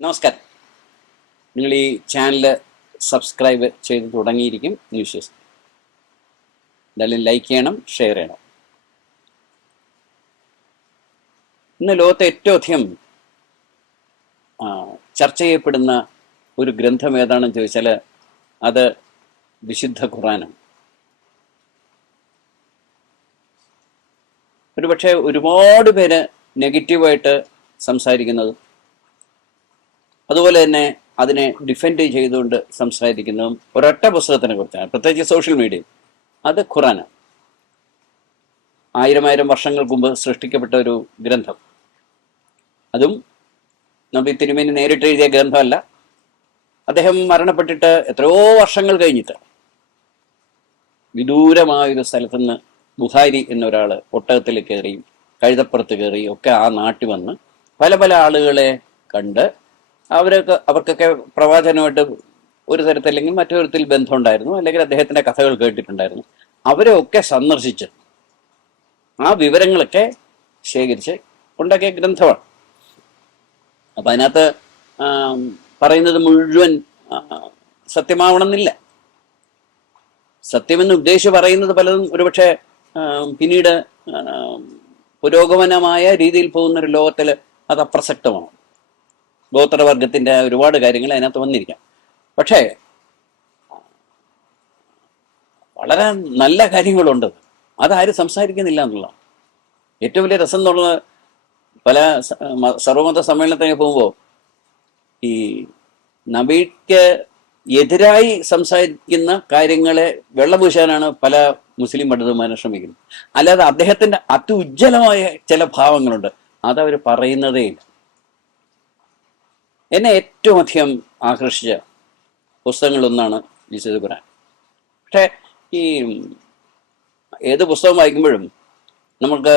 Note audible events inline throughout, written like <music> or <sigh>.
നമസ്കാരം. നിങ്ങൾ ഈ ചാനൽ സബ്സ്ക്രൈബ് ചെയ്ത് തുടങ്ങിയിരിക്കും ന്യൂസ് ഡെസ്ക് എന്തായാലും ലൈക്ക് ചെയ്യണം ഷെയർ ചെയ്യണം. ഇന്ന് ലോകത്തെ ഏറ്റവും അധികം ചർച്ച ചെയ്യപ്പെടുന്ന ഒരു ഗ്രന്ഥം ഏതാണെന്ന് ചോദിച്ചാൽ അത് വിശുദ്ധ ഖുറാനാണ് ഒരുപക്ഷെ ഒരുപാട് പേര് നെഗറ്റീവായിട്ട് സംസാരിക്കുന്നത് അതുപോലെ തന്നെ അതിനെ ഡിഫെൻഡ് ചെയ്തുകൊണ്ട് സംസാരിക്കുന്നതും ഒരൊറ്റ പുസ്തകത്തിനെ കുറിച്ചാണ്. പ്രത്യേകിച്ച് സോഷ്യൽ മീഡിയ അത് ഖുറാനാണ്. ആയിരം ആയിരം വർഷങ്ങൾക്ക് മുമ്പ് സൃഷ്ടിക്കപ്പെട്ട ഒരു ഗ്രന്ഥം. അതും നബി തിരുമേനി നേരിട്ട് എഴുതിയ ഗ്രന്ഥമല്ല. അദ്ദേഹം മരണപ്പെട്ടിട്ട് എത്രയോ വർഷങ്ങൾ കഴിഞ്ഞിട്ട് വിദൂരമായൊരു സ്ഥലത്തുനിന്ന് ബുഹാരി എന്നൊരാൾ ഒട്ടകത്തിൽ കയറിയും കഴുതപ്പുറത്ത് കയറിയും ഒക്കെ ആ നാട്ടിൽ വന്ന് പല പല ആളുകളെ കണ്ട് അവരൊക്കെ അവർക്കൊക്കെ പ്രവാചകനുമായിട്ട് ഒരു തരത്തിലെങ്കിൽ മറ്റൊരു തരത്തിൽ ബന്ധമുണ്ടായിരുന്നു. അല്ലെങ്കിൽ അദ്ദേഹത്തിന്റെ കഥകൾ കേട്ടിട്ടുണ്ടായിരുന്നു. അവരെ ഒക്കെ സന്ദർശിച്ച് ആ വിവരങ്ങളൊക്കെ ശേഖരിച്ച് ഉണ്ടാക്കിയ ഗ്രന്ഥമാണ്. അപ്പൊ അതിനകത്ത് പറയുന്നത് മുഴുവൻ സത്യമാവണമെന്നില്ല. സത്യമെന്ന് ഉദ്ദേശിച്ച് പറയുന്നത് പലതും ഒരുപക്ഷെ പിന്നീട് പുരോഗമനമായ രീതിയിൽ പോകുന്ന ഒരു ലോകത്തിൽ അത് അപ്രസക്തമാണ്. ഗോത്രവർഗത്തിന്റെ ഒരുപാട് കാര്യങ്ങൾ അതിനകത്ത് വന്നിരിക്കാം. പക്ഷേ വളരെ നല്ല കാര്യങ്ങളുണ്ട്. അതാരും സംസാരിക്കുന്നില്ല എന്നുള്ളതാണ്. ഏറ്റവും വലിയ രസം എന്നുള്ളത് പല സർവമത സമ്മേളനത്തിന് പോകുമ്പോൾ ഈ നബിക്ക് എതിരായി സംസാരിക്കുന്ന കാര്യങ്ങളെ വെള്ളപൂശാനാണ് പല മുസ്ലിം പണ്ഡിതന്മാരും ശ്രമിക്കുന്നത്. അല്ലാതെ അദ്ദേഹത്തിന്റെ അത്യുജ്വലമായ ചില ഭാവങ്ങളുണ്ട്. അതവർ പറയുന്നതേ ഇല്ല എന്നെ ഏറ്റവും അധികം ആകർഷിച്ച പുസ്തകങ്ങളൊന്നാണ് വിശുദ്ധ ഖുരാൻ പക്ഷേ ഈ ഏത് പുസ്തകം വായിക്കുമ്പോഴും നമുക്ക്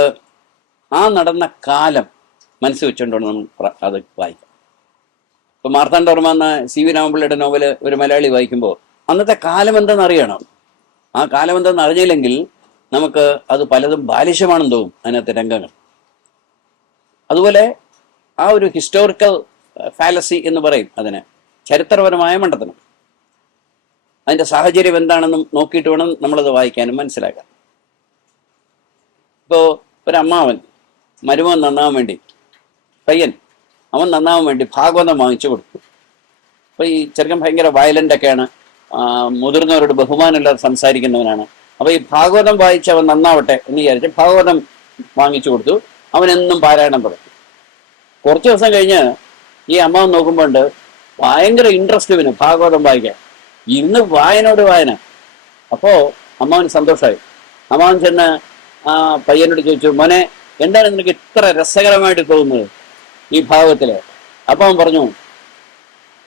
ആ നടന്ന കാലം മനസ്സിൽ വെച്ചുകൊണ്ടാണ് നമ്മൾ അത് വായിക്കാം ഇപ്പം മാർത്താണ്ഡവർമ്മ എന്ന സി വി രാമപിള്ളയുടെ നോവൽ ഒരു മലയാളി വായിക്കുമ്പോൾ അന്നത്തെ കാലം എന്തെന്ന് അറിയണം? ആ കാലം എന്തെന്ന് അറിഞ്ഞില്ലെങ്കിൽ നമുക്ക് അത് പലതും ബാലിശമാണെന്ന് തോന്നും അതിനകത്തെ രംഗങ്ങൾ. അതുപോലെ ആ ഒരു ഹിസ്റ്റോറിക്കൽ ഫാലസി എന്ന് പറയും അതിന്. ചരിത്രപരമായ മണ്ടത്തനം അതിന്റെ സാഹചര്യം എന്താണെന്നും നോക്കിയിട്ട് വേണം നമ്മളത് വായിക്കാനും മനസ്സിലാക്കാൻ. ഇപ്പോൾ ഒരു അമ്മാവൻ മരുമകൻ നന്നാവാൻ വേണ്ടി പയ്യൻ അവൻ നന്നാവാൻ വേണ്ടി ഭാഗവതം വാങ്ങിച്ചു കൊടുത്തു. അപ്പോൾ ഈ ചെറുക്കൻ ഭയങ്കര ആ, മുതിർന്നവരോട് ബഹുമാനമില്ലാതെ സംസാരിക്കുന്നവനാണ്. അപ്പോൾ ഈ ഭാഗവതം വായിച്ച് അവൻ നന്നാവട്ടെ എന്ന് വിചാരിച്ച് ഭാഗവതം വാങ്ങിച്ചു കൊടുത്തു. അവനെന്നും പാരായണം തുടങ്ങി. കുറച്ച് ദിവസം കഴിഞ്ഞ് ഈ അമ്മ നോക്കുമ്പോണ്ട് ഭയങ്കര ഇൻട്രസ്റ്റ് ഇവന് ഭാഗവതം വായിക്കാൻ. ഇന്ന് വായനോട് വായന. അപ്പോ അമ്മാവന് സന്തോഷമായി അമ്മാവൻ ചെന്ന് ആ പയ്യനോട് ചോദിച്ചു മോനെ എന്താണ് നിനക്ക് ഇത്ര രസകരമായിട്ട് തോന്നുന്നത് ഈ ഭാഗത്തിൽ അപ്പൊ അവൻ പറഞ്ഞു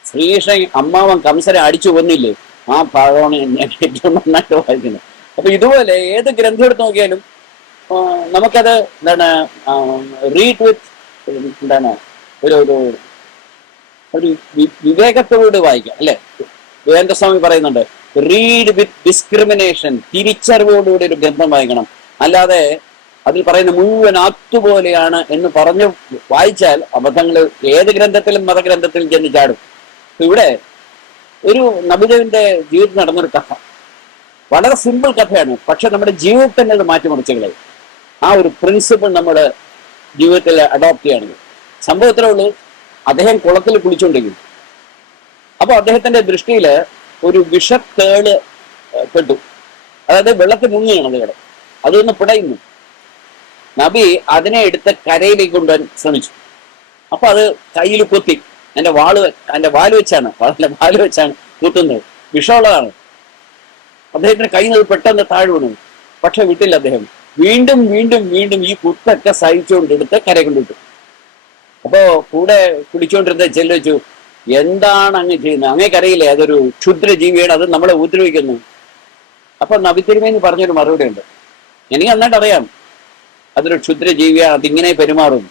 ശ്രീകൃഷ്ണൻ അമ്മാവൻ കംസനെ അടിച്ചു കൊന്നില്ലേ? ആ ഭാഗമാണ് ഞാൻ ഏറ്റവും നന്നായിട്ട് വായിക്കുന്നത് അപ്പൊ ഇതുപോലെ ഏത് ഗ്രന്ഥം എടുത്ത് നോക്കിയാലും നമുക്കത് എന്താണ് റീഡ് വിത്ത് എന്താണ് ഒരു ഒരു ഒരു വിവേകത്തോടെ വായിക്കാം അല്ലെ? വേന്ദ്രസ്വാമി പറയുന്നുണ്ട് റീഡ് വിത്ത് ഡിസ്ക്രിമിനേഷൻ തിരിച്ചറിവോടുകൂടി ഒരു ഗ്രന്ഥം വായിക്കണം. അല്ലാതെ അതിൽ പറയുന്ന മുഴുവൻ ആത്തുപോലെയാണ് എന്ന് പറഞ്ഞു വായിച്ചാൽ അബദ്ധങ്ങൾ ഏത് ഗ്രന്ഥത്തിലും മതഗ്രന്ഥത്തിലും ചെന്ന് ചാടും. ഇവിടെ ഒരു നബുദേവിന്റെ ജീവിതത്തിൽ നടന്നൊരു കഥ. വളരെ സിമ്പിൾ കഥയാണ്. പക്ഷെ നമ്മുടെ ജീവിതത്തിൽ അത് മാറ്റിമറിച്ചുകളെ. ആ ഒരു പ്രിൻസിപ്പിൾ നമ്മുടെ ജീവിതത്തിൽ അഡോപ്റ്റ് ചെയ്യണമെങ്കിൽ സംഭവത്തിലേ ഉള്ളൂ. അദ്ദേഹം കുളത്തിൽ കുളിച്ചുകൊണ്ടിരിക്കുന്നു അപ്പോൾ അദ്ദേഹത്തിന്റെ ദൃഷ്ടിയിൽ ഒരു ഏഹ്, പെട്ടു. അതായത് വെള്ളത്തിൽ മുങ്ങിയാണ് അദ്ദേഹം. അതൊന്ന് പിടയുന്നു. നബി അതിനെ എടുത്ത് കരയിലേക്ക് കൊണ്ടുവരാൻ ശ്രമിച്ചു. അപ്പൊ അത് കയ്യിൽ കുത്തി. എന്റെ വാൾ എന്റെ വാൽ വെച്ചാണ് വളരെ വാൽ വെച്ചാണ് കുത്തുന്നത് വിഷമുള്ളതാണ്. അദ്ദേഹത്തിന്റെ കൈ നിന്ന് പെട്ടെന്ന് താഴെ വീണു. പക്ഷെ വിട്ടില്ല അദ്ദേഹം. വീണ്ടും വീണ്ടും വീണ്ടും ഈ കുത്തൊക്കെ സഹിച്ചുകൊണ്ടെടുത്ത് കരയെ കൊണ്ടുവിട്ടു. അപ്പോ കൂടെ കുടിച്ചുകൊണ്ടിരുന്ന ചെല്ലു വെച്ചു. എന്താണ് അങ്ങ് ചെയ്യുന്നത്? അങ്ങേക്കറിയില്ലേ അതൊരു ക്ഷുദ്ര ജീവിയാണ് അത് നമ്മളെ ഉപദ്രവിക്കുന്നു. അപ്പൊ നബിത്തിരുമേന്ന് പറഞ്ഞൊരു മറുപടി ഉണ്ട് എനിക്ക് നന്നായിട്ട് അറിയാം. അതൊരു ക്ഷുദ്ര ജീവിയാണ് അതിങ്ങനെ പെരുമാറും.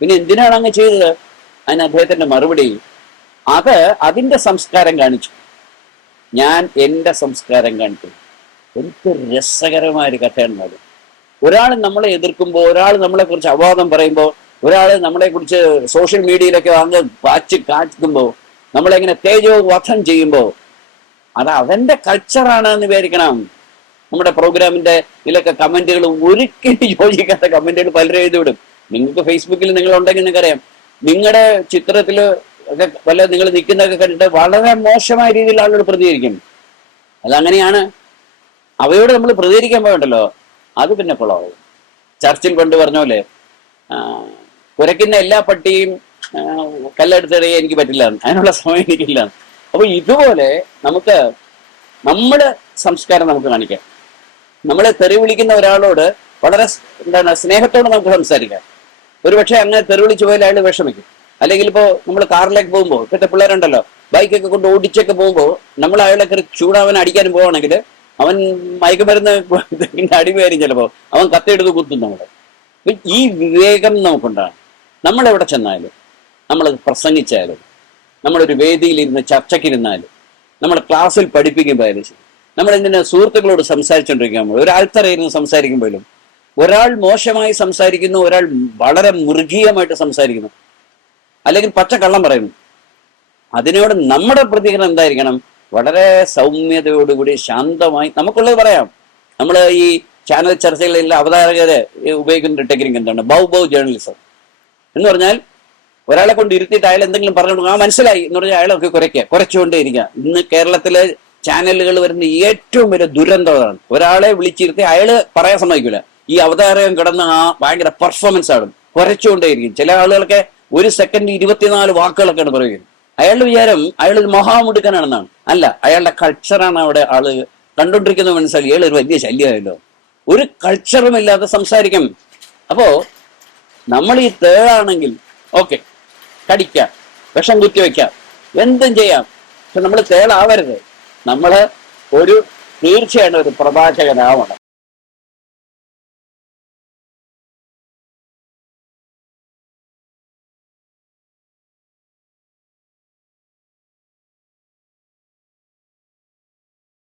പിന്നെ എന്തിനാണ് അങ്ങ് ചെയ്തത്? അതിന് അദ്ദേഹത്തിന്റെ മറുപടി അത് അതിന്റെ സംസ്കാരം കാണിച്ചു. ഞാൻ എന്റെ സംസ്കാരം കാണിച്ചു. എന്ത് രസകരമായ ഒരു കഥയാണ് അത്. ഒരാൾ നമ്മളെ എതിർക്കുമ്പോൾ ഒരാൾ നമ്മളെ കുറിച്ച് അപവാദം പറയുമ്പോൾ ഒരാൾ നമ്മളെ കുറിച്ച് സോഷ്യൽ മീഡിയയിലൊക്കെ അങ്ങ് വാച്ച് കാച്ചുമ്പോൾ നമ്മളെങ്ങനെ തേജോ വധം ചെയ്യുമ്പോൾ അത് അവന്റെ കൾച്ചറാണ് എന്ന് വിചാരിക്കണം. നമ്മുടെ പ്രോഗ്രാമിന്റെ ഇതിലൊക്കെ കമന്റുകൾ ഒരിക്കലും <laughs> യോജിക്കാത്ത കമന്റുകൾ പലരും എഴുതിവിടും നിങ്ങൾക്ക് ഫേസ്ബുക്കിൽ നിങ്ങൾ ഉണ്ടെങ്കിൽ നിങ്ങൾക്കറിയാം. നിങ്ങളുടെ ചിത്രത്തിൽ ഒക്കെ വല്ല നിങ്ങൾ നിൽക്കുന്നതൊക്കെ കണ്ടിട്ട് വളരെ മോശമായ രീതിയിൽ ആളുകൾ പ്രതികരിക്കും. അതങ്ങനെയാണ് അവയോട് നമ്മൾ പ്രതികരിക്കാൻ പോകണ്ടല്ലോ. അത് പിന്നെ കുളമാവും ചർച്ചിൽ പണ്ട് പറഞ്ഞ പോലെ കുരയ്ക്കുന്ന എല്ലാ പട്ടിയും കല്ലെടുത്തിടയെ എനിക്ക് പറ്റില്ല അതിനുള്ള സമയം എനിക്കില്ല അപ്പൊ ഇതുപോലെ നമുക്ക് നമ്മുടെ സംസ്കാരം നമുക്ക് കാണിക്കാം. നമ്മളെ തെറി വിളിക്കുന്ന ഒരാളോട് വളരെ എന്താണ് സ്നേഹത്തോടെ നമുക്ക് സംസാരിക്കാം. ഒരുപക്ഷെ അങ്ങനെ തെറി വിളിച്ചു പോയാൽ അയാൾ വിഷമിക്കും. അല്ലെങ്കിൽ ഇപ്പോൾ നമ്മൾ കാറിലേക്ക് പോകുമ്പോൾ ഇപ്പോഴത്തെ പിള്ളേരുണ്ടല്ലോ ബൈക്കൊക്കെ കൊണ്ട് ഓടിച്ചൊക്കെ പോകുമ്പോൾ നമ്മൾ അയാളെ കയറി ചൂടാവൻ അടിക്കാൻ പോവാണെങ്കിൽ അവൻ മയക്കുമരുന്ന് <laughs> അടിമയായിരിക്കും ചിലപ്പോൾ. അവൻ കത്തെടുത്ത് കുത്തും നമ്മൾ ഈ വിവേകം നമുക്കുണ്ടാണ് നമ്മൾ എവിടെ ചെന്നാലും നമ്മൾ പ്രസംഗിച്ചാലും നമ്മളൊരു വേദിയിലിരുന്ന് ചർച്ചയ്ക്കിരുന്നാലും നമ്മൾ ക്ലാസ്സിൽ പഠിപ്പിക്കുമ്പോഴും ശരി. നമ്മൾ എന്തിനാ സുഹൃത്തുക്കളോട് സംസാരിച്ചുകൊണ്ടിരിക്കുമ്പോൾ ഒരാൾ ആൾത്തറയിരുന്ന് സംസാരിക്കുമ്പോഴും ഒരാൾ മോശമായി സംസാരിക്കുന്നു ഒരാൾ വളരെ മൃഗീയമായിട്ട് സംസാരിക്കുന്നു. അല്ലെങ്കിൽ പച്ച കള്ളം പറയുന്നു. അതിനോട് നമ്മുടെ പ്രതികരണം എന്തായിരിക്കണം? വളരെ സൗമ്യതയോടുകൂടി ശാന്തമായി നമുക്കുള്ളത് പറയാം. നമ്മൾ ഈ ചാനൽ ചർച്ചകളിൽ അവതാരകരെ ഉപയോഗിക്കുന്ന ടെക്നിക്ക് എന്താണ്? Bow bow journalism. എന്ന് പറഞ്ഞാൽ ഒരാളെ കൊണ്ട് ഇരുത്തിയിട്ട് അയാൾ എന്തെങ്കിലും പറഞ്ഞു ആ മനസ്സിലായി. എന്ന് പറഞ്ഞാൽ അയാളൊക്കെ കുറയ്ക്കുക. കുറച്ചുകൊണ്ടേ ഇരിക്കുക ഇന്ന് കേരളത്തിലെ ചാനലുകൾ വരുന്ന ഏറ്റവും വലിയ ദുരന്തമാണ് ഒരാളെ വിളിച്ചിരുത്തി അയാൾ പറയാൻ സമ്മതിക്കില്ല ഈ അവതാരകം കിടന്ന ആ ഭയങ്കര പെർഫോമൻസ് ആണ്. കുറച്ചുകൊണ്ടേയിരിക്കും. ചില ആളുകളൊക്കെ ഒരു സെക്കൻഡ് ഇരുപത്തിനാല് വാക്കുകളൊക്കെയാണ് പറയുന്നത് അയാളുടെ വിചാരം അയാൾ ഒരു മഹാമുടുക്കനാണെന്നാണ്. അല്ല അയാളുടെ കൾച്ചറാണ് അവിടെ ആൾ കണ്ടുകൊണ്ടിരിക്കുന്ന മനസ്സിലായി. ഇയാൾ ഒരു വലിയ ശല്യമായല്ലോ. ഒരു കൾച്ചറും ഇല്ലാതെ സംസാരിക്കും. അപ്പോ നമ്മൾ ഈ തേളാണെങ്കിൽ ഓക്കെ കടിക്കാം വിഷം കുത്തി വെക്കാം എന്തും ചെയ്യാം. പക്ഷെ നമ്മൾ തേളാവരുത് നമ്മൾ ഒരു തീർച്ചയായിട്ടും ഒരു പ്രവാചകനാവണം